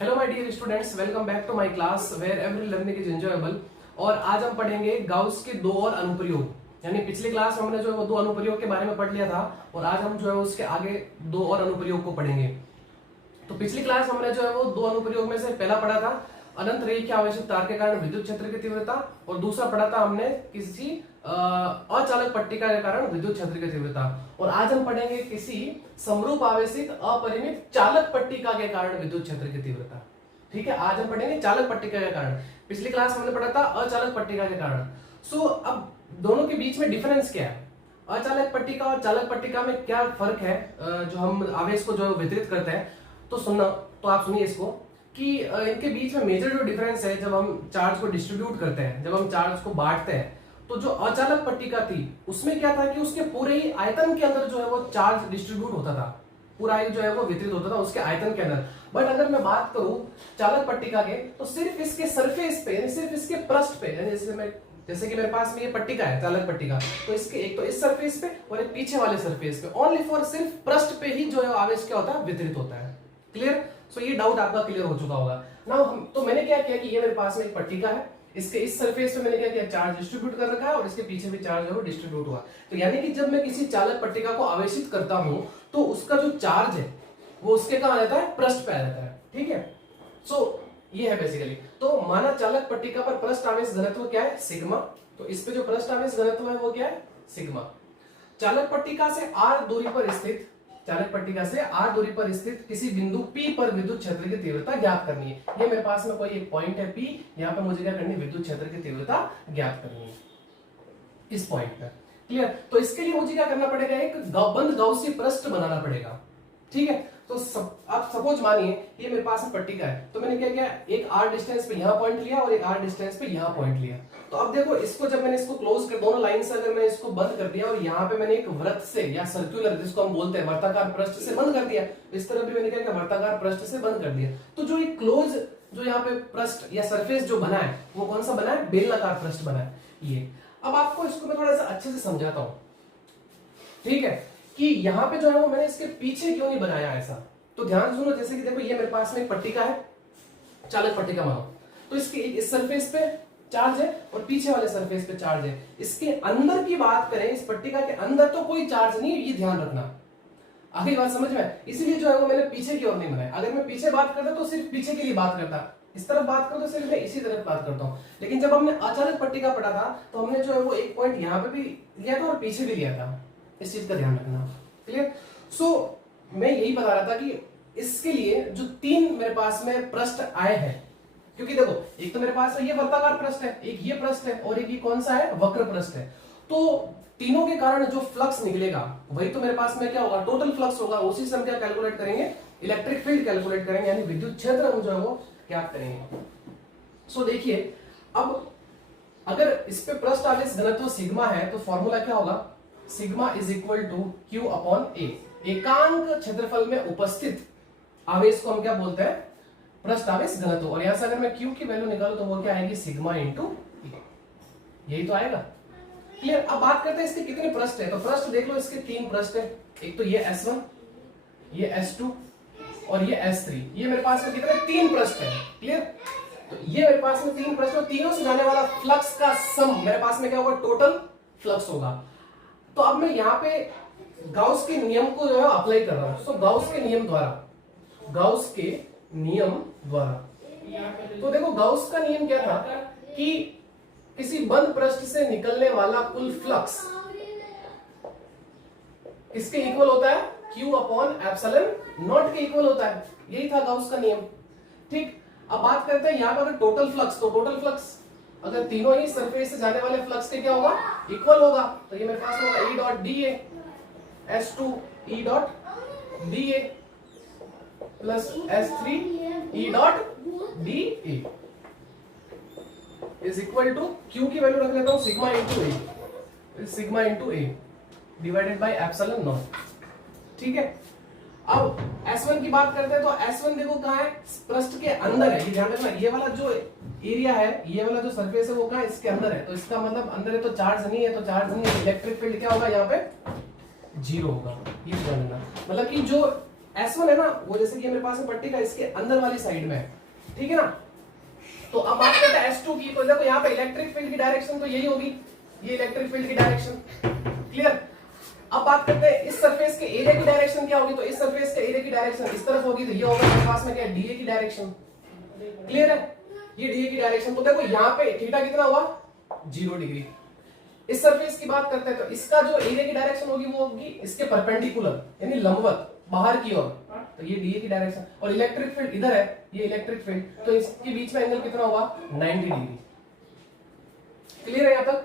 Hello my dear students, welcome back to my class where every learning is enjoyable. और आज हम पढ़ेंगे Gauss के दो और अनुप्रयोग। यानी पिछली क्लास में हमने जो है वो दो अनुप्रयोग के बारे में पढ़ लिया था और आज हम जो है उसके आगे दो और अनुप्रयोग को पढ़ेंगे। तो पिछली क्लास हमने जो है वो दो अनुप्रयोग में से पहला पढ़ा था अनंत रेखी की आवश्यक तार के कारण विद्युत क्षेत्र की तीव्रता, और दूसरा पढ़ा था हमने किसी अचालक पट्टिका के कारण विद्युत क्षेत्र की तीव्रता। और आज हम पढ़ेंगे किसी समरूप आवेशित अपरिमित चालक पट्टिका के कारण विद्युत क्षेत्र की तीव्रता। ठीक है, आज हम पढ़ेंगे चालक पट्टिका के कारण। पिछली क्लास में हमने पढ़ा था अचालक पट्टिका के कारण। सो अब दोनों के बीच में डिफरेंस क्या है, अचालक पट्टिका और चालक पट्टिका में क्या फर्क है जो हम आवेश को जो वितरित करते हैं। तो सुनना, तो आप सुनिए इसको कि इनके बीच में मेजर जो डिफरेंस है, जब हम चार्ज को डिस्ट्रीब्यूट करते हैं, जब हम चार्ज को बांटते हैं, तो जो अचालक पट्टिका थी उसमें क्या था कि उसके पूरे ही आयतन के अंदर जो है वो चार्ज डिस्ट्रीब्यूट होता था, पूरा जो है वो वितरित होता था उसके आयतन के अंदर। बट अगर मैं बात करूं चालक पट्टिका के, तो सिर्फ इसके सरफेस पे, सिर्फ इसके पृष्ठ पे, जैसे कि मेरे पास में ये पट्टिका है चालक पट्टिका, तो इसके एक तो इस सरफेस पे और एक पीछे वाले सरफेस पे, ओनली फॉर सिर्फ पृष्ठ पे ही जो है आवेश क्या होता है, वितरित होता है। क्लियर? सो ये डाउट आपका क्लियर हो चुका होगा ना। तो मैंने क्या किया कि ये मेरे पास में एक पट्टिका है, इसके इस सरफेस पे मैंने क्या किया, चार्ज डिस्ट्रीब्यूट कर रखा है और इसके पीछे भी चार्ज है वो डिस्ट्रीब्यूट हुआ। तो यानी कि जब मैं किसी चालक पट्टिका को आवेशित करता हूं तो उसका जो चार्ज है वो उसके कहां आ जाता है, पृष्ठ पे आ जाता है। ठीक है, सो ये है बेसिकली। तो माना चालक पट्टिका पर पृष्ठ आवेश घनत्व क्या है, सिग्मा। तो इस पे जो पृष्ठ आवेश घनत्व है वो क्या है, सिग्मा। चालक पट्टिका से r दूरी पर स्थित, चालक पट्टिका से r दूरी पर स्थित किसी बिंदु P पर विद्युत क्षेत्र की तीव्रता ज्ञात करनी है। ये मेरे पास में कोई एक पॉइंट है P, यहाँ पे मुझे क्या करनी है, विद्युत क्षेत्र की तीव्रता ज्ञात करनी है इस पॉइंट पे। क्लियर? तो इसके लिए मुझे क्या करना पड़ेगा, एक बंद गाउसी पृष्ठ बनाना पड़ेगा। ठीक है, तो आप सपोज मानिए ये मेरे पास में पट्टिका है, तो मैंने क्या किया, एक r डिस्टेंस पे यहाँ पॉइंट लिया और एक r डिस्टेंस पे यहाँ पॉइंट लिया। तो अब देखो इसको जब मैंने इसको क्लोज कर, दोनों लाइन से अगर मैं इसको बंद कर दिया और यहाँ पे मैंने एक वृत्त से या सर्कुलर, जिसको हम बोलते हैं वर्ताकार पृष्ठ से बंद कर दिया, इस तरह भी मैंने क्या किया, वर्ताकार पृष्ठ से बंद कर दिया। तो जो एक क्लोज जो यहाँ पे पृष्ठ या सरफेस जो बना है वो कौन सा बना है, बेलनाकार पृष्ठ बना है ये। अब आपको इसको मैं थोड़ा सा अच्छे से समझाता हूँ। ठीक है, कि यहाँ पे जो है वो मैंने इसके पीछे क्यों नहीं बनाया ऐसा। तो ध्यान सुनो, जैसे कि देखो ये मेरे पास में एक पट्टिका है, चालक पट्टिका मानो, तो इसके इस सरफेस पे चार्ज है और पीछे वाले सरफेस पे चार्ज है। इसके अंदर की बात करें, इस पट्टिका के अंदर तो कोई चार्ज नहीं है, ये ध्यान रखना। आगे बात समझ में? इसीलिए जो है वो मैंने पीछे की ओर नहीं बनाया। अगर मैं पीछे बात करता तो सिर्फ पीछे के लिए बात करता, इस तरफ बात करूं तो सिर्फ मैं इसी तरफ बात करता हूं। लेकिन जब हमने अचालक पट्टिका पढ़ा था तो हमने जो है वो एक पॉइंट यहाँ पे भी लिया था और पीछे भी लिया था, इस चीज का ध्यान रखना। क्लियर? सो मैं यही बता रहा था कि इसके लिए जो तीन मेरे पास में पृष्ठ आए हैं, क्योंकि देखो एक तो मेरे पास ये वर्ताकार पृष्ठ है, एक ये पृष्ठ है और एक ये कौन सा है, वक्र पृष्ठ है। तो तीनों के कारण जो फ्लक्स निकलेगा वही तो मेरे पास में क्या होगा, टोटल फ्लक्स होगा। उसी से हम क्या कैलकुलेट करेंगे, इलेक्ट्रिक फील्ड कैलकुलेट करेंगे, यानी विद्युत क्षेत्र हम जो है वो ज्ञात करेंगे। सो देखिए, अब अगर इस पे पृष्ठ आवेश घनत्व सिग्मा है तो फॉर्मूला क्या होगा, sigma is equal to Q upon A. एकांक क्षेत्रफल में उपस्थित आवेश को हम क्या बोलते हैं, पृष्ठ आवेश घनत्व। और यहां से अगर मैं क्यू की वैल्यू निकालूं तो वो क्या आएगी, सिग्मा इंटू ए, यही तो आएगा। क्लियर? अब बात करते हैं इसके कितने पृष्ठ है। तो पृष्ठ देख लो, इसके तीन पृष्ठ है, एक तो ये S1, ये S2 और ये S3। ये मेरे पास में कितने, तीन पृष्ठ है। क्लियर? तो ये मेरे पास में तीन पृष्ठ और तीनों से जाने वाला फ्लक्स का सम मेरे पास में क्या होगा, टोटल फ्लक्स होगा। तो अब मैं यहाँ पे गाउस के नियम को जो है अप्लाई कर रहा हूं। तो गाउस के नियम द्वारा, गाउस के नियम द्वारा, तो देखो गाउस का नियम क्या था कि किसी बंद पृष्ठ से निकलने वाला कुल फ्लक्स किसके इक्वल होता है, Q अपॉन एप्सिलॉन नॉट के इक्वल होता है। यही था गाउस का नियम। ठीक, अब बात करते हैं यहां पर टोटल फ्लक्स। तो टोटल फ्लक्स अगर तीनों ही सरफेस से जाने वाले फ्लक्स के क्या होगा, इक्वल होगा। तो ये मेरे पास होगा E dot D A S2 E dot D A plus S3 E dot D A is equal to Q की वैल्यू रख लेता हूं, sigma into A, sigma into A divided by epsilon naught. ठीक है, अब S1 की बात करते हैं। तो S1 देखो कहां है, पृष्ठ के अंदर है, ये ध्यान रखना। ये वाला जो एरिया है, ये वाला जो सरफेस है वो कहां है, इसके अंदर है। तो इसका मतलब अंदर है तो चार्ज नहीं है, तो चार्ज नहीं है, इलेक्ट्रिक फील्ड क्या होगा यहाँ पे, जीरो होगा। ये जानना मतलब कि जो S1 है ना, वो जैसे कि मेरे पास में पट्टी का इसके अंदर वाली साइड में है, ठीक है ना। तो अब बात करते हैं S2 की। तो देखो यहाँ पे इलेक्ट्रिक फील्ड की डायरेक्शन तो यही होगी, ये इलेक्ट्रिक फील्ड की डायरेक्शन, क्लियर। अब बात करते हैं इस सरफेस के एरिया की डायरेक्शन क्या होगी। तो इस सरफेस के एरिया की डायरेक्शन इस तरफ होगी, तो ये होगा मेरे पास में क्या है, डीए की डायरेक्शन, क्लियर है, ये डीए की डायरेक्शन। तो देखो यहाँ पे थीटा कितना हुआ, 0 डिग्री। इस सरफेस की बात करते हैं तो इसका जो एरिया की डायरेक्शन होगी वो होगी इसके परपेंडिकुलर, यानी लंबवत बाहर की ओर, तो ये डीए की डायरेक्शन। और इलेक्ट्रिक फील्ड इधर है, ये इलेक्ट्रिक फील्ड, तो इसके बीच में एंगल कितना होगा, 90 डिग्री, क्लियर है यहां तक।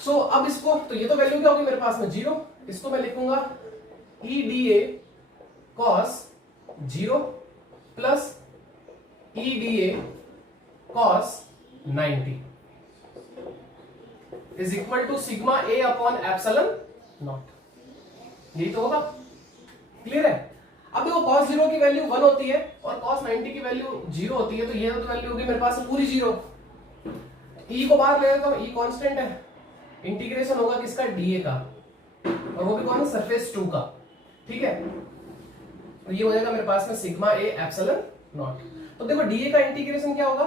सो अब इसको, तो ये तो वैल्यू क्या होगी मेरे पास में 0, इसको मैं लिखूंगा E D A cos 0 plus E D A cos 90 is equal to sigma A upon epsilon naught, यही तो होगा, क्लियर है। अब देखो cos 0 की वैल्यू 1 होती है और cos 90 की वैल्यू 0 होती है, तो ये तो वैल्यू होगी मेरे पास पूरी 0। e को बाहर ले लेता हूं, e कांस्टेंट है, इंटीग्रेशन होगा किसका, dA का, और वो भी कौन है, सरफेस 2 का, ठीक है। तो ये हो जाएगा मेरे पास में सिग्मा ए एप्सिलॉन नॉट। तो देखो dA का इंटीग्रेशन क्या होगा,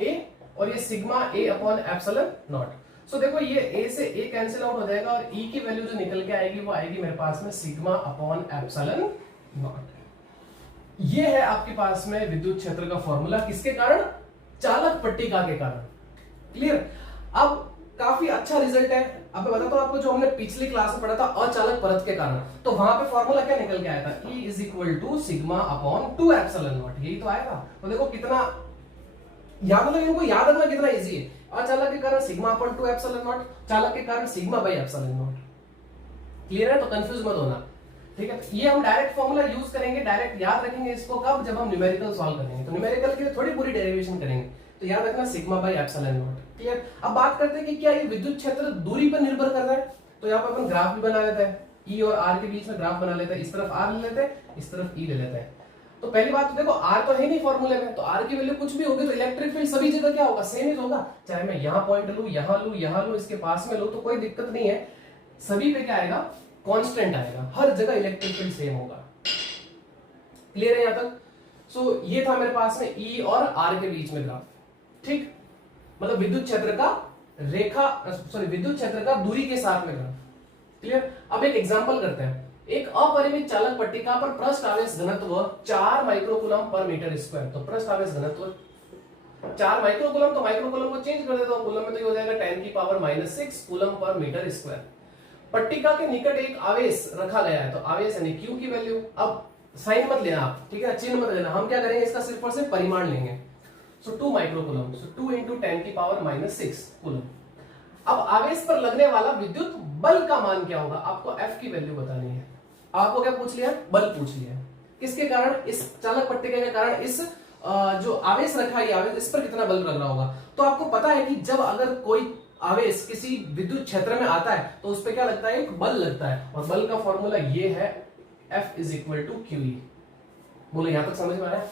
a, और ये sigma A upon epsilon nought. So देखो ये a से a कैंसिल आउट हो जाएगा और e की वैल्यू जो निकल के आएगी वो आएगी मेरे पास में सिग्मा अपॉन एप्सिलॉन नॉट। ये है आपके पास में विद्युत क्षेत्र का फॉर्मूला, किसके कारण, चालक पट्टिका के कारण, क्लियर। अब काफी अच्छा रिजल्ट है। अब मैं बताता हूं आपको, जो हमने पिछली क्लास में पढ़ा था अचालक परत के कारण, तो वहां पे फॉर्मूला क्या निकल के आया था, E is equal to sigma upon 2 epsilon naught, यही तो आएगा। तो देखो कितना याद, मतलब इनको याद रखना कितना इजी है। अचालक के कारण सिग्मा अपॉन 2 एप्सिलॉन नॉट, चालक के कारण sigma by epsilon not, clear है। तो कंफ्यूज मत होना, ठीक है। ये हम डायरेक्ट फॉर्मूला यूज करेंगे, डायरेक्ट याद रखेंगे इसको कब, जब हम न्यूमेरिकल सॉल्व करेंगे। तो न्यूमेरिकल के लिए थोड़ी पूरी डेरिवेशन करेंगे, तो याद रखना sigma by epsilon not, clear. अब बात करते हैं कि क्या ये विद्युत क्षेत्र दूरी पर निर्भर कर रहा है। तो यहाँ पर अपन ग्राफ भी बना लेते हैं, E और R के बीच में ग्राफ बना लेते हैं, इस तरफ R ले लेते हैं, इस तरफ E ले लेते हैं। तो पहली बात तो देखो R तो है नहीं फॉर्मूले में, तो R की वैल्यू कुछ भी होगी तो इलेक्ट्रिक फील्ड सभी जगह क्या होगा, सेम ही होगा। चाहे मैं यहाँ पॉइंट लूं, यहाँ लूं, यहाँ लूं, इसके पास में लूं, तो कोई दिक्कत नहीं है, सभी पे क्या आएगा, कांस्टेंट आएगा, हर जगह इलेक्ट्रिक फील्ड सेम होगा, क्लियर है यहां तक। सो ये था मेरे पास में E और R के बीच में ग्राफ, ठीक, मतलब विद्युत क्षेत्र का विद्युत क्षेत्र का दूरी के साथ में ग्राफ, क्लियर। अब एक एग्जांपल करते हैं। एक अपरिमित चालक पट्टिका पर पृष्ठ आवेश घनत्व 4 माइक्रोकूलम पर मीटर स्क्वायर। तो पृष्ठ आवेश घनत्व 4 माइक्रोकूलम, तो माइक्रोकूलम को चेंज कर देता हूं कूलम में, तो ये हो जाएगा 10 की power -6 coulomb per metre square. पट्टिका के निकट एक आवेश रखा गया है, तो आवेश यानी Q की वैल्यू, अब साइन मत लेना आप, ठीक है, चिन्ह मत लेना, हम क्या करेंगे इसका सिर्फ और सिर्फ परिमाण लेंगे। सो 2 माइक्रोकूलम, सो 2 इंटू 10 की पावर -6 कूलम। अब आवेश पर लगने वाला विद्युत बल का मान क्या होगा, आपको F की वैल्यू बतानी है। आपको क्या पूछ लिया, बल पूछ लिया, किसके कारण, इस चालक पट्टिका के कारण, इस जो आवेश रखा है आवेश, इस पर कितना बल लग रहा होगा। तो आपको पता है कि जब अगर कोई आवेश किसी विद्युत क्षेत्र में आता है तो उस पर क्या लगता है, एक बल लगता है, और बल का फॉर्मूला ये है F is equal to QE। बोलो यहां तक समझ में आया,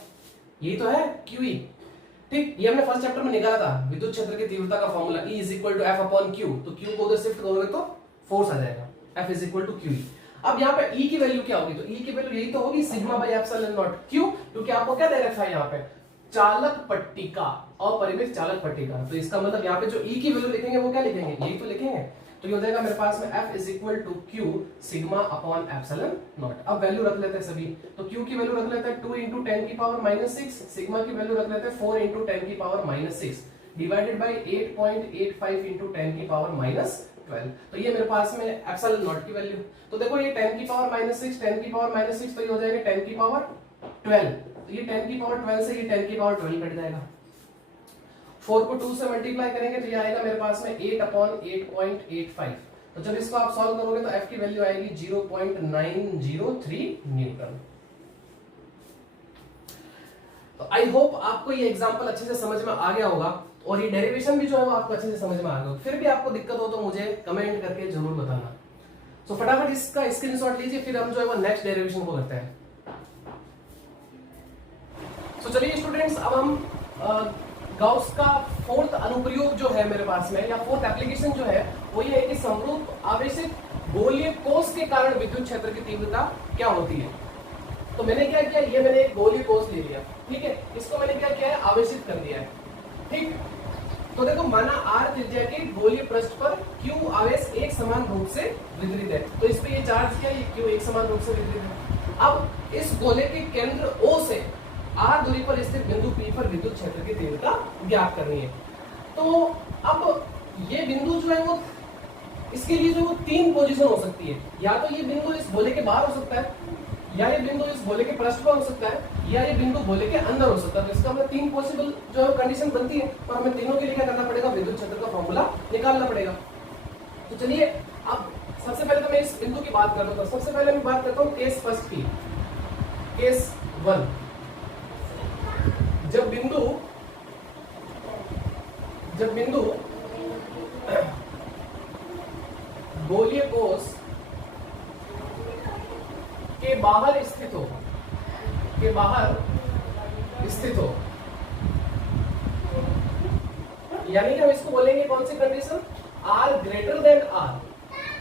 यही तो है QE, ठीक। ये हमने फर्स्ट चैप्टर में निकाला था, विद्युत क्षेत्र की तीव्रता का formula E is equal to F upon Q। तो Q को उधर शिफ्ट करोगे तो फोर्स आ जाएगा, F is equal to QE। अब यहाँ पे E की वैल्यू क्या होगी, तो E की वैल्यू यही तो होगी सिग्मा बाई एप्सिलॉन नॉट। क्यों, क्योंकि आपको क्या दे रखा है यहाँ पे, चालक पट्टिका, अपरिमित चालक पट्टिका। तो इसका मतलब यहाँ पे जो E की वैल्यू लिखेंगे वो क्या लिखेंगे, यही तो लिखेंगे। तो ये हो जाएगा मेरे पास में F is equal to Q sigma upon epsilon naught. अब वैल्यू रख लेते हैं सभी, तो Q की वैल्यू रख लेते हैं 2 इंटू 10 की पावर -6, सिग्मा की वैल्यू रख लेते हैं 4 इंटू 10 की पावर -6 डिवाइडेड बाई 8.85 इंटू 10 की पावर -12। तो ये मेरे पास में एप्सिलॉन नॉट की वैल्यू। तो देखो ये 10 की पावर -6, 10 की पावर -6, तो ये हो जाएगा 10 की पावर 12। तो ये 10 की पावर 12 से ये 10 की पावर 12 कट जाएगा। 4 को 2 से मल्टीप्लाई करेंगे तो ये आएगा मेरे पास में 8 अपॉन 8.85। तो जब इसको आप सॉल्व करोगे तो F की वैल्यू आएगी 0.903 न्यूटन। तो आई होप आपको ये एग्जांपल अच्छे से समझ में आ गया होगा, और ये डेरिवेशन भी जो है वो आपको अच्छे से समझ में आ गया। फिर भी आपको दिक्कत हो तो मुझे कमेंट करके जरूर बताना। तो फटाफट इसका स्क्रीनशॉट लीजिए, फिर हम जो है वो नेक्स्ट डेरिवेशन को करते हैं। तो चलिए स्टूडेंट्स, अब हम गाउस का फोर्थ अनुप्रयोग जो है मेरे पास में, या फोर्थ एप्लीकेशन जो है वो ये है कि समरूप आवेशित गोलीय कोष के कारण विद्युत क्षेत्र की तीव्रता क्या होती है। तो मैंने क्या किया, ये मैंने एक गोलीय कोष ले लिया, ठीक है, इसको मैंने क्या किया है, आवेशित कर दिया है, ठीक। तो देखो माना r त्रिज्या के गोलीय पृष्ठ पर q आवेश एक समान रूप से वितरित है, तो इस पे ये चार्ज क्या है, ये q एक समान रूप से वितरित है। अब इस गोले के केंद्र O से r दूरी पर स्थित बिंदु P पर विद्युत क्षेत्र की तीव्रता ज्ञात करनी है। तो अब ये बिंदु जो है वो, इसके लिए जो तीन पोजीशन हो सकती है, या तो ये बिंदु इस गोले के बाहर हो सकता है, या ये बिंदु इस गोले के पृष्ठ पर हो सकता है, या ये बिंदु गोले के अंदर हो सकता है। तो इसका मतलब तीन पॉसिबल जो है कंडीशन बनती है, और हमें तीनों के लिए क्या करना पड़ेगा, विद्युत क्षेत्र का फॉर्मूला निकालना पड़ेगा। तो चलिए अब सबसे पहले तो मैं इस बिंदु की बात करता हूँ। सबसे पहले मैं बात करता हूँ केस फर्स्ट की, केस 1। जब बिंदु गोलीय कोष के बाहर स्थित हो, यानी कि हम इसको बोलेंगे कौन सी condition, r greater than r,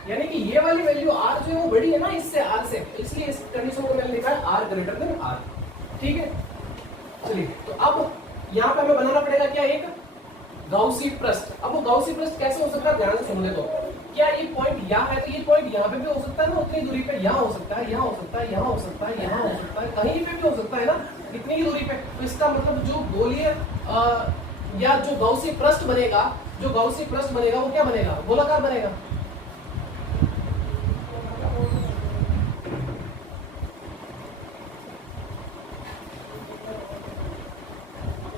यानी कि ये वाली वैल्यू r जो है वो बड़ी है ना इससे, r से, इसलिए इस कंडीशन को मैंने लिखा है r ग्रेटर देन r, ठीक है। चलिए तो अब यहाँ पे हमें बनाना पड़ेगा क्या, एक गाउसी पृष्ठ। अब वो गाउसी पृष्ठ कैसे हो सकता है, ध्यान से सुनने दो। क्या ये पॉइंट यहाँ है, तो ये पॉइंट यहाँ पे भी हो सकता है ना, उतनी दूरी पे, यहाँ हो सकता है, यहाँ हो सकता है, यहाँ हो सकता है, यहाँ हो सकता है, कहीं पे भी हो सकता है ना, इतनी ही दूरी पे। तो इसका मतलब जो गोलीय या जो गाउसी पृष्ठ बनेगा, वो क्या बनेगा, गोलाकार बनेगा।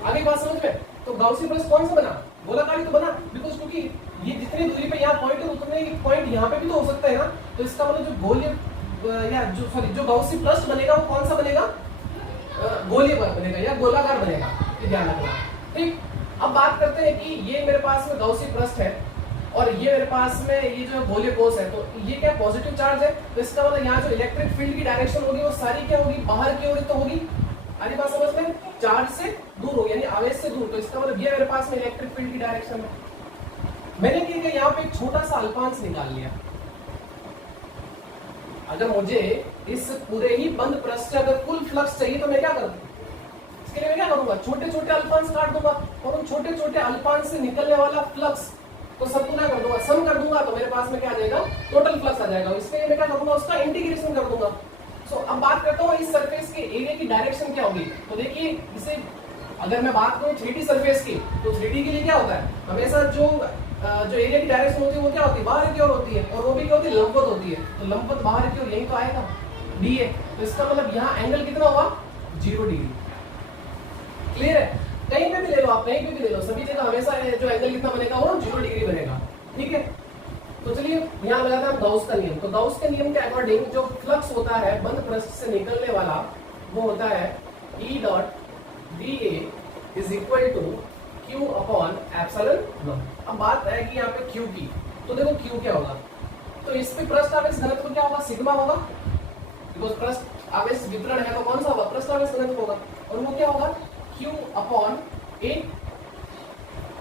आगे बात समझ में। तो गाउसी पृष्ठ कौन सा बना, गोलाकार ही तो बना, बिकॉज क्योंकि ये जितनी दूरी पे यहाँ पॉइंट है उतने ही पॉइंट यहाँ पे भी तो हो सकता है ना। तो इसका मतलब जो गोलीय या जो गाउसी पृष्ठ बनेगा वो कौन सा बनेगा, गोलीय बनेगा या गोलाकार बनेगा, ये ध्यान रखना, ठीक। अब बात करते हैं कि ये मेरे पास में गाउसी पृष्ठ है और ये मेरे पास में ये जो गोलीय कोष है, तो ये क्या पॉजिटिव चार्ज है, तो इसका मतलब यहाँ जो इलेक्ट्रिक फील्ड की डायरेक्शन होगी वो सारी क्या होगी, बाहर की ओर तो होगी। आगे बात समझ में, चार्ज से दूर हो यानी आवेश से दूर, तो इसका मतलब ये मेरे पास में इलेक्ट्रिक फील्ड की डायरेक्शन है। मैंने क्या किया, यहाँ पे एक छोटा सा अल्पांश निकाल लिया। अगर मुझे इस पूरे ही बंद पृष्ठ से अगर कुल फ्लक्स चाहिए तो मैं क्या करूँ, इसके लिए मैं क्या करूंगा, छोटे छोटे अल्पांश काट दूंगा और उन छोटे छोटे अल्पांश से निकलने वाला फ्लक्स को संतुलन कर दूंगा, सम कर दूंगा, तो मेरे पास में क्या आ जाएगा, टोटल फ्लक्स आ जाएगा। इसके लिए मैं क्या करूंगा, उसका इंटीग्रेशन कर दूंगा। सो अब बात करता हूँ इस सरफेस के एरिया की डायरेक्शन क्या होगी। तो देखिए इसे अगर मैं बात करूँ 3D सरफेस की, तो 3D के लिए क्या होता है, हमेशा जो एरिया की डायरेक्शन होती है वो क्या होती है, बाहर की ओर होती है, और वो भी क्या होती है, लंबवत होती है। तो लंबवत बाहर की ओर यही तो आएगा, डी है। तो इसका मतलब यहाँ एंगल कितना होगा, 0 डिग्री। क्लियर है, कहीं पे भी ले लो आप, कहीं पे भी ले लो, सभी जगह हमेशा जो एंगल कितना बनेगा, वो 0 डिग्री बनेगा, ठीक है। तो चलिए यहाँ लगाते हैं हम गाउस का नियम। तो गाउस के नियम के अकॉर्डिंग जो फ्लक्स होता है बंद पृष्ठ से निकलने वाला, वो होता है E dot dA is equal to Q upon epsilon naught. अब बात है कि यहाँ पे Q की, तो देखो Q क्या होगा, तो इस पे पृष्ठ आवेश घनत्व क्या होगा, सिग्मा होगा, बिकॉज पृष्ठ आवेश वितरण है तो कौन सा होगा, पृष्ठ आवेश घनत्व होगा, और वो क्या होगा, Q अपॉन A,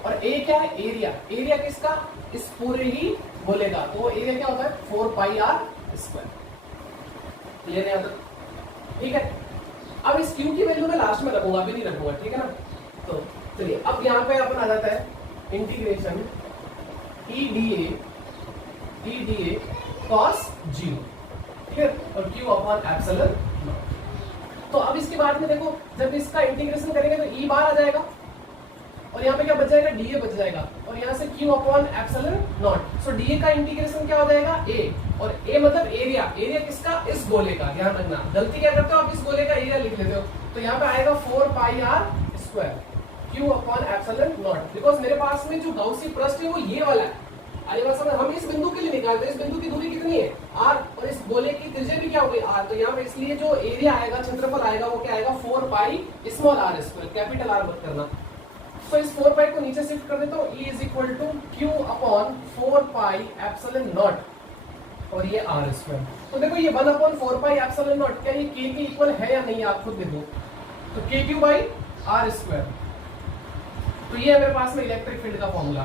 और A क्या है, एरिया। एरिया किसका, इस पूरे ही गोले का, तो वो एरिया क्या होता है, 4πr²। क्लियर है यहाँ तक, ठीक है। अब इस Q की वैल्यू मैं लास्ट में रखूंगा, अभी नहीं रखूंगा, ठीक है ना। तो चलिए अब यहाँ पे अपन आ जाता है इंटीग्रेशन E dA cos 0, ठीक है, और Q अपॉन एप्सिलॉन नॉट। तो अब इसके बाद में देखो, जब इसका इंटीग्रेशन करेंगे तो E बार आ जाएगा, और यहाँ पे क्या बच जाएगा, dA बच जाएगा, और यहाँ से Q अपॉन एप्सिलॉन नॉट। सो dA का इंटीग्रेशन क्या हो जाएगा, A, और A मतलब एरिया। एरिया किसका, इस गोले का। ध्यान रखना, गलती क्या करते हो आप, इस गोले का एरिया लिख लेते हो, तो यहाँ पे आएगा 4πr² Q upon epsilon not, because मेरे पास में जो गाउसी पृष्ठ है वो ये वाला है। आगे बात समझ, हम इस बिंदु के लिए निकालते हैं, इस बिंदु की दूरी कितनी है, r, और इस गोले की त्रिज्या भी क्या हो गई, r। तो यहाँ पे इसलिए जो एरिया आएगा, क्षेत्रफल आएगा, वो क्या आएगा, 4πr², कैपिटल R मत करना। तो इस 4π को नीचे शिफ्ट कर देता हूँ, E is equal to Q upon 4π epsilon not, और ये r²। तो देखो ये 1 अपॉन 4π एप्सिलॉन नॉट, क्या ये k के इक्वल है या नहीं, आप खुद देखो। तो kq बाई r², तो ये है मेरे पास में इलेक्ट्रिक फील्ड का फॉर्मूला।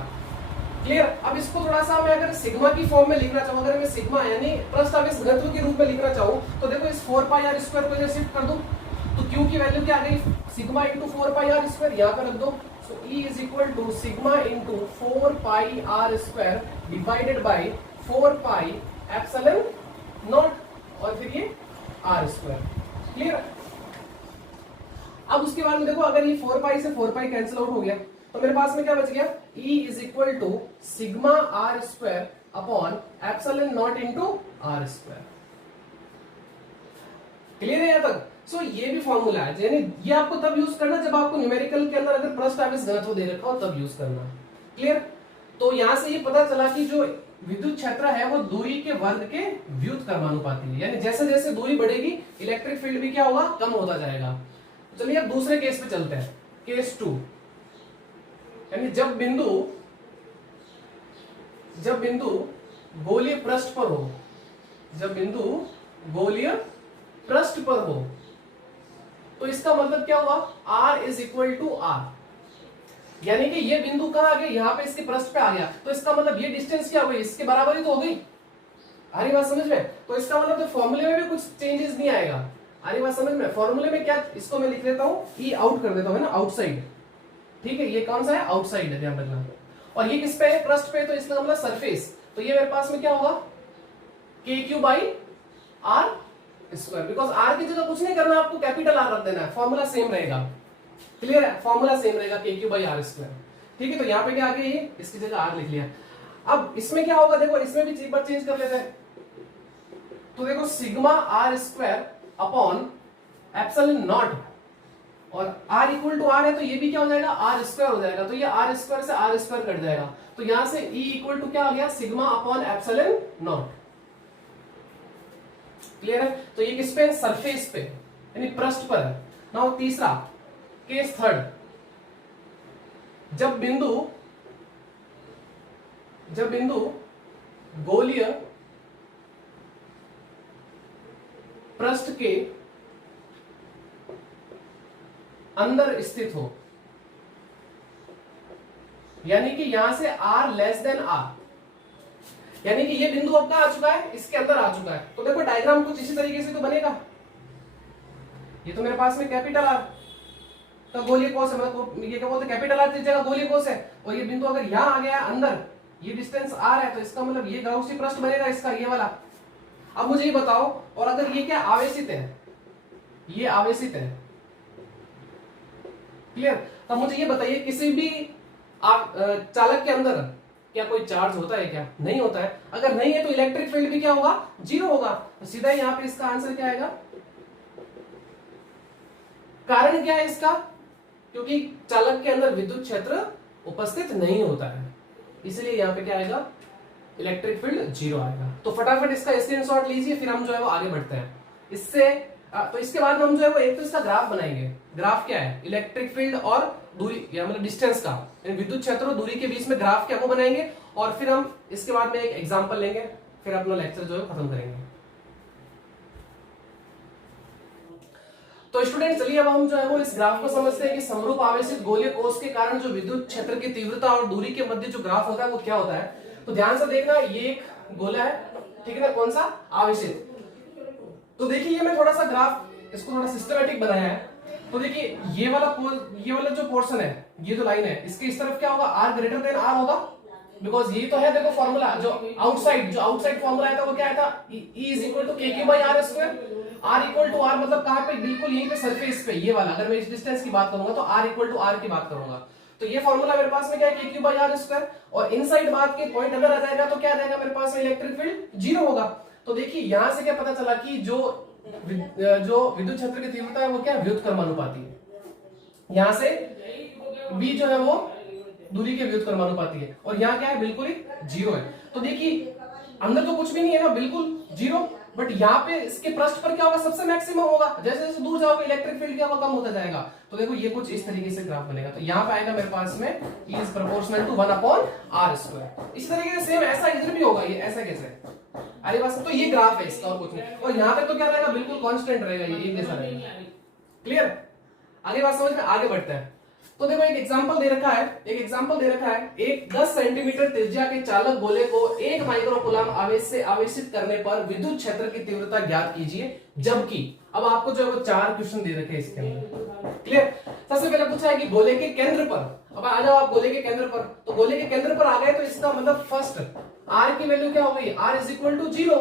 क्लियर। अब इसको थोड़ा सा मैं अगर सिग्मा की फॉर्म में लिखना चाहूँ, अगर मैं सिग्मा यानी पृष्ठ आवेश घनत्व के रूप में लिखना चाहूँ, तो देखो इस 4 पाई आर स्क्वायर को इधर शिफ्ट कर दूं, तो क्यू की वैल्यू क्या आ गई, sigma into 4 pi R square, यहाँ पे रख दो। So E is equal to sigma into 4 pi R square divided by 4 pi epsilon not और फिर ये आर स्क्वायर। क्लियर। अब उसके बाद में देखो अगर ये 4 पाई से 4 पाई कैंसिल आउट हो गया तो मेरे पास में क्या बच गया, E is equal to sigma R square upon epsilon naught into R square. Clear है यहां तक। सो ये भी फॉर्मूला है, यानी ये आपको तब यूज करना जब आपको न्यूमेरिकल के अंदर अगर पृष्ठ आवेश घनत्व दे रखा हो तब यूज करना। क्लियर। तो यहां से ये पता चला कि जो विद्युत क्षेत्र है वो दूरी के वर्ग के व्युत कर्मानुपाती है, यानी जैसे जैसे दूरी बढ़ेगी इलेक्ट्रिक फील्ड भी क्या होगा, कम होता जाएगा। चलिए अब दूसरे केस पे चलते हैं, केस 2, यानी जब बिंदु गोलीय पृष्ठ पर हो, जब बिंदु गोलीय पृष्ठ पर हो, तो इसका मतलब क्या हुआ, R is equal to R, यानी कि ये बिंदु कहां आ गया, यहां पे इसके पृष्ठ पे आ गया, तो इसका मतलब ये डिस्टेंस क्या हो गई, इसके बराबर ही तो हो गई। आ रही बात समझ में। तो इसका मतलब तो फॉर्मूले में भी कुछ चेंजेस नहीं आएगा। आ रही बात समझ में। फॉर्मूले में क्या, इसको मैं लिख लेता हूं, ई आउट कर देता हूं, है ना, आउटसाइड। ठीक है, ये कौन सा है, आउटसाइड है, ध्यान रखना। और ये किस पे है, पृष्ठ पे, तो इसका मतलब सरफेस। तो ये मेरे पास में क्या होगा, K Q by are square, because R की जगह कुछ नहीं करना, आपको कैपिटल आर रख देना है, फॉर्मूला सेम रहेगा। क्लियर है, फॉर्मूला सेम रहेगा, के क्यू बाई आर स्क्वायर। ठीक है, तो यहाँ पे क्या आ गया, ये इसकी जगह आर लिख लिया। अब इसमें क्या होगा, देखो इसमें भी एक बार चेंज कर लेते हैं। तो देखो sigma R square upon epsilon not, और r इक्वल टू आर है, तो ये भी क्या हो जाएगा, आर स्क्वायर हो जाएगा। तो ये आर स्क्वायर से आर स्क्वायर कट जाएगा, तो यहां से E इक्वल टू क्या आ गया, sigma upon epsilon not. Clear है। तो ये किस पे, सरफेस पे, यानी पृष्ठ पर है। नाउ तीसरा केस थर्ड, जब बिंदु गोलीय पृष्ठ के अंदर स्थित हो, यानी कि यहां से r लेस देन r, यानी कि ये बिंदु अब कहां आ चुका है, इसके अंदर आ चुका है। तो देखो डायग्राम कुछ इसी तरीके से तो बनेगा। ये तो मेरे पास में कैपिटल R का गोलीय कोश है, मतलब ये क्या बोलते हैं, कैपिटल R की जगह गोलीय कोश है, और ये बिंदु अगर यहां आ गया अंदर, ये डिस्टेंस r है, तो इसका मतलब ये गाउसी पृष्ठ बनेगा इसका, ये वाला। अब मुझे ये बताओ, और अगर ये क्या आवेशित है, ये आवेशित है, क्लियर। तो मुझे ये बताइए, किसी भी चालक के अंदर क्या कोई चार्ज होता है क्या, नहीं होता है। अगर नहीं है तो इलेक्ट्रिक फील्ड भी क्या होगा, जीरो होगा। तो सीधा यहां पे इसका आंसर क्या आएगा। कारण क्या है इसका, क्योंकि चालक के अंदर विद्युत क्षेत्र उपस्थित नहीं होता है, इसलिए यहां पे क्या आएगा, इलेक्ट्रिक फील्ड जीरो आएगा। तो फटाफट इसका स्क्रीनशॉट लीजिए, फिर हम जो है वो आगे बढ़ते हैं इससे। तो इसके बाद हम जो है वो एक तो इसका ग्राफ बनाएंगे। ग्राफ क्या है, इलेक्ट्रिक फील्ड और दूरी, या मतलब डिस्टेंस का, विद्युत क्षेत्र और दूरी के बीच में ग्राफ क्या वो बनाएंगे, और फिर हम इसके बाद में एक एग्जांपल लेंगे, फिर अपना लेक्चर जो है खत्म करेंगे। तो स्टूडेंट चलिए अब हम जो है वो इस ग्राफ को समझते हैं कि समरूप आवेशित गोलीय कोश के कारण जो विद्युत क्षेत्र की तीव्रता और दूरी के मध्य जो ग्राफ होता है वो क्या होता है। तो ध्यान से देखना, ये एक गोला है, ठीक है ना, कौन सा, आवेशित। तो देखिए ये मैं थोड़ा सा ग्राफ इसको थोड़ा सिस्टमैटिक बनाया है। तो देखिए ये वाला जो पोर्शन है, ये जो लाइन है, इसके इस तरफ क्या होगा, r ग्रेटर देन r होगा, बिकॉज ये तो है, देखो फॉर्मूला जो आउटसाइड फॉर्मूला आया था वो क्या आया था, E इज इक्वल टू के Q by are square. r equal to r मतलब कहां पे, बिल्कुल यहीं पे सरफेस पे, ये वाला। अगर मैं इस डिस्टेंस की बात करूंगा तो r इक्वल टू r की बात करूंगा, तो ये फॉर्मूला मेरे पास में क्या है, के क्यू बाई आर स्क्वायर। और इनसाइड बात के पॉइंट अगर आ जाएगा तो क्या आ जाएगा, मेरे पास में इलेक्ट्रिक फील्ड जीरो होगा। तो देखिए यहां से क्या पता चला कि जो विद्युत क्षेत्र की तीव्रता है वो क्या, व्युत्क्रमानुपाती है। यहां से b जो है वो दूरी के व्युत्क्रमानुपाती है, और यहाँ क्या है, बिल्कुल ही जीरो है। तो देखिए अंदर तो कुछ भी नहीं है ना, बिल्कुल जीरो, बट यहाँ पे इसके पृष्ठ पर क्या होगा, सबसे मैक्सिमम होगा। जैसे जैसे दूर जाओगे इलेक्ट्रिक फील्ड क्या होगा, कम होता जाएगा। तो देखो ये कुछ इस तरीके से ग्राफ बनेगा। तो यहाँ पे आएगा मेरे पास में E is proportional to 1/r square. इस तरीके से सेम ऐसा इधर भी होगा, ये ऐसा कैसे, अरे बस। तो ये ग्राफ है इसका, और कुछ नहीं। और यहाँ तक तो क्या रहेगा, बिल्कुल कांस्टेंट रहेगा, ये एक जैसा रहेगा। क्लियर, आगे बात समझ में, आगे बढ़ते हैं। तो देखो एक एग्जांपल दे रखा है, एक 10 सेंटीमीटर त्रिज्या के चालक गोले को 1 माइक्रोकूलम आवेश से आवेशित करने पर विद्युत क्षेत्र की तीव्रता ज्ञात कीजिए, जबकि अब आपको जो है वो 4 क्वेश्चन दे रखे हैं इसके अंदर। क्लियर? सबसे पहले पूछा है कि गोले के केंद्र पर, अब आ जाओ आप गोले के केंद्र पर, तो गोले के केंद्र पर आ गए तो इसका मतलब फर्स्ट आर की वैल्यू क्या हो गई, आर इज इक्वल टू 0,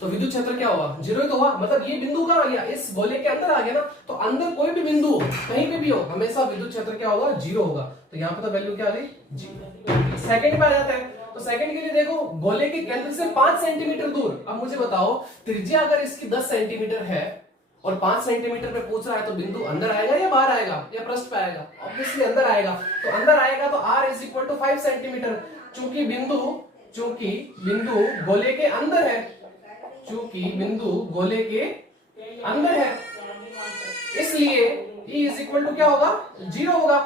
तो विद्युत क्षेत्र क्या हुआ, 0 ही तो हुआ, मतलब ये बिंदु कहां आ गया, इस गोले के अंदर आ गया ना, तो अंदर कोई भी बिंदु हो, कहीं पे भी हो, हमेशा विद्युत क्षेत्र क्या होगा, 0 होगा, तो यहाँ पर तो वैल्यू क्या आ गई, 0। सेकंड पे आ जाता है, तो सेकंड के लिए देखो गोले के केंद्र से 5 सेंटीमीटर दूर, अब मुझे बताओ त्रिज्या अगर इसकी 10 सेंटीमीटर है और 5 सेंटीमीटर पे पूछ रहा है, तो बिंदु अंदर आएगा या बाहर आएगा या पृष्ठ पे आएगा, ऑब्वियसली अंदर आएगा, तो अंदर आएगा तो r is equal to 5 centimetre, चूंकि बिंदु गोले के अंदर है, इसलिए E इज इक्वल टू क्या होगा, 0 होगा।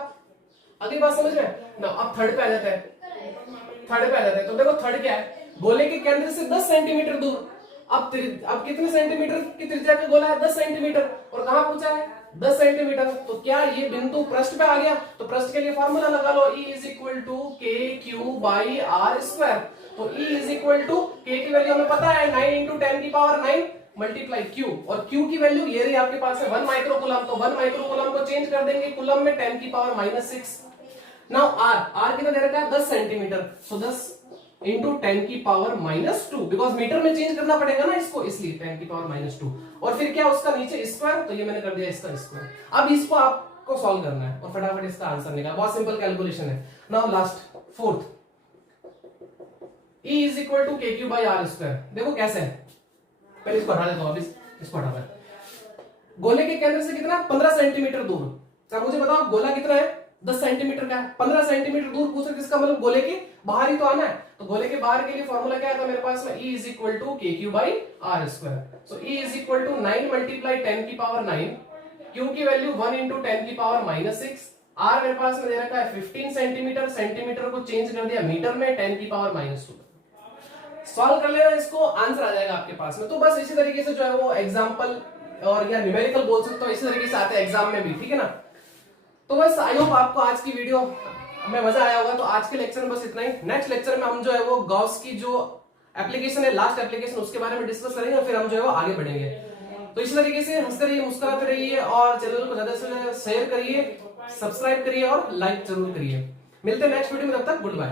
अगली बात समझ रहे हैं ना? अब थर्ड पे आ जाता है, तो देखो थर्ड क्या है, गोले के केंद्र से 10 सेंटीमीटर दूर, अब कितने सेंटीमीटर की त्रिज्या का गोला है, 10 सेंटीमीटर, और कहां पूछा है, 10 सेंटीमीटर, तो क्या ये बिंदु पृष्ठ पे आ गया, तो पृष्ठ के लिए फॉर्मूला लगा लो, E इज इक्वल टू के क्यू बाई आर स्क्वायर, तो E इज इक्वल टू के की वैल्यू हमें पता है 9 इंटू 10 की पावर 9 मल्टीप्लाई क्यू, और क्यू की वैल्यू ये रही आपके पास है 1 माइक्रोकूलम, तो 1 माइक्रोकूलम को चेंज कर देंगे कूलम में 10 की पावर -6। नाउ आर कितना दे रखा है, 10 सेंटीमीटर, सो 10 इंटू 10 की पावर -2, बिकॉज मीटर में चेंज करना पड़ेगा ना इसको, इसलिए 10 की पावर -2, और फिर क्या उसका नीचे स्क्वायर, तो ये मैंने कर दिया इसका स्क्वायर। अब इसको आपको सॉल्व करना है और फटाफट इसका आंसर निकाल, बहुत सिंपल कैलकुलेशन है। Now last fourth, E is equal to के क्यू बाई आर स्क्वायर, देखो कैसे है, पहले इसको हटा देता हूं, इसको हटा दें। गोले के केंद्र से कितना, 15 सेंटीमीटर दूर, क्या मुझे बताओ गोला कितना है, 10 सेंटीमीटर का है, 15 सेंटीमीटर दूर पूछ रहे, जिसका मतलब गोले के बाहर ही तो आना है, तो गोले के बाहर के लिए फॉर्मूला क्या था मेरे पास में, E इज इक्वल टू के Q by are square, so E is equal to 9 multiply 10 की पावर 9, क्यू की वैल्यू 1 इंटू 10 की पावर -6, आर मेरे पास में दे रखा है 15 सेंटीमीटर, सेंटीमीटर को चेंज कर दिया मीटर में, 10 की पावर -2। सॉल्व कर लेना इसको, आंसर आ जाएगा आपके पास में। तो बस इसी तरीके से जो है वो एग्जांपल और या न्यूमेरिकल बोल सकते हो, इसी तरीके से आते हैं एग्जाम में भी, ठीक है ना। तो बस आई होप आपको आज की वीडियो में मजा आया होगा। तो आज के लेक्चर में बस इतना ही। नेक्स्ट लेक्चर में हम जो है वो गॉस की जो एप्लीकेशन है, लास्ट एप्लीकेशन, उसके बारे में डिस्कस करेंगे और फिर हम जो है वो आगे बढ़ेंगे। तो इसी तरीके से हंसते रहिए, मुस्कुराते रहिए और चैनल को ज्यादा से ज्यादा शेयर करिए, सब्सक्राइब करिए और लाइक जरूर करिए। मिलते हैं नेक्स्ट वीडियो में, तब तक गुड बाय।